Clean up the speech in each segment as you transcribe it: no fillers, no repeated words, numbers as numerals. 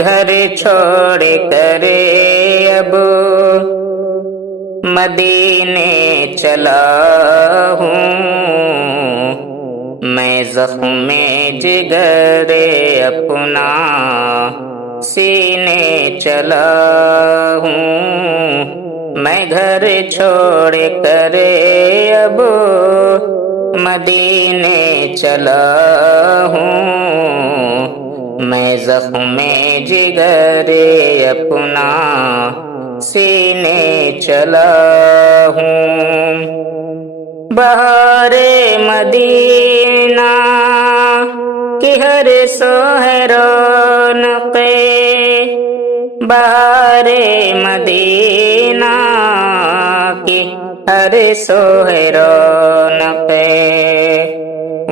گھر چھوڑ کر اب مدینے چلا ہوں، میں زخم جگر اپنا سینے چلا ہوں، میں گھر چھوڑ کر اب مدینے چلا ہوں، میں زخم جگر اپنا سینے چلا ہوں۔ بہار مدینہ کی ہر سو ہے رونق، بہار مدینہ کی ہر سو ہے رونق،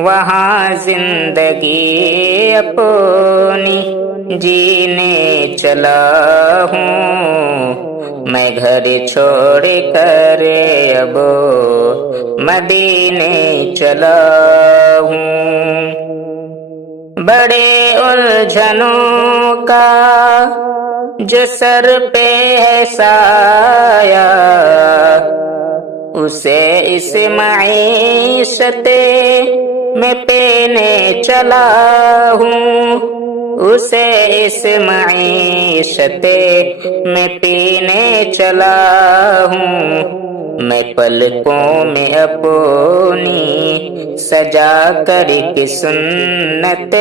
وہاں زندگی اپنی جینے چلا ہوں، میں گھر چھوڑ کر اب مدینے چلا ہوں۔ بڑے الجھنوں کا جو سر پہ ہے سایہ، اسے اس معیشت میں پینے چلا ہوں، اسے اس معیشت میں پینے چلا ہوں، میں پلکوں میں اپنی سجا کر کی سنت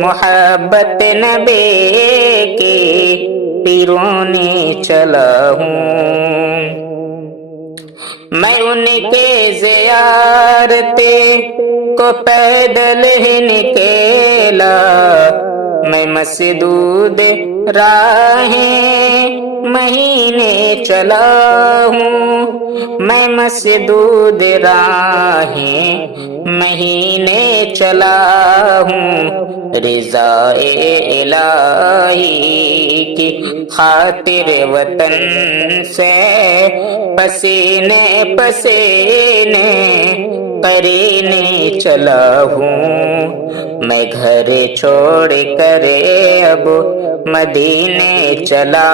محبت نبی کی پیرونے چلا ہوں، میں ان کے زیارت کو پیدل ہی نکلا، میں مسدود راہیں مہینے چلا ہوں، میں مسدود راہیں مہینے چلا ہوں، رضا الہی کی خاطر وطن سے پسینے پسینے قرینے چلا ہوں، میں گھر چھوڑ کر اب مدینے چلا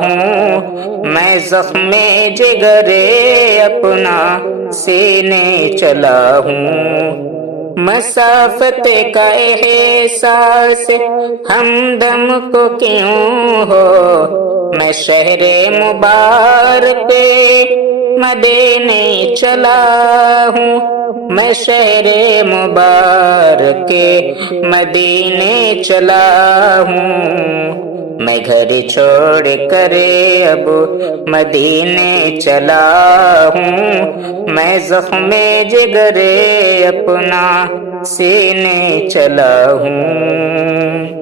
ہوں، میں زخم جگر اپنا سینے چلا ہوں، مسافت کا احساس ہمدم کو کیوں ہو، میں شہر مبارک مدینے چلا ہوں، میں شہر مبارک مدینے چلا ہوں، میں گھر چھوڑ کر اب مدینے چلا ہوں، میں زخم جگر اپنا سینے چلا ہوں۔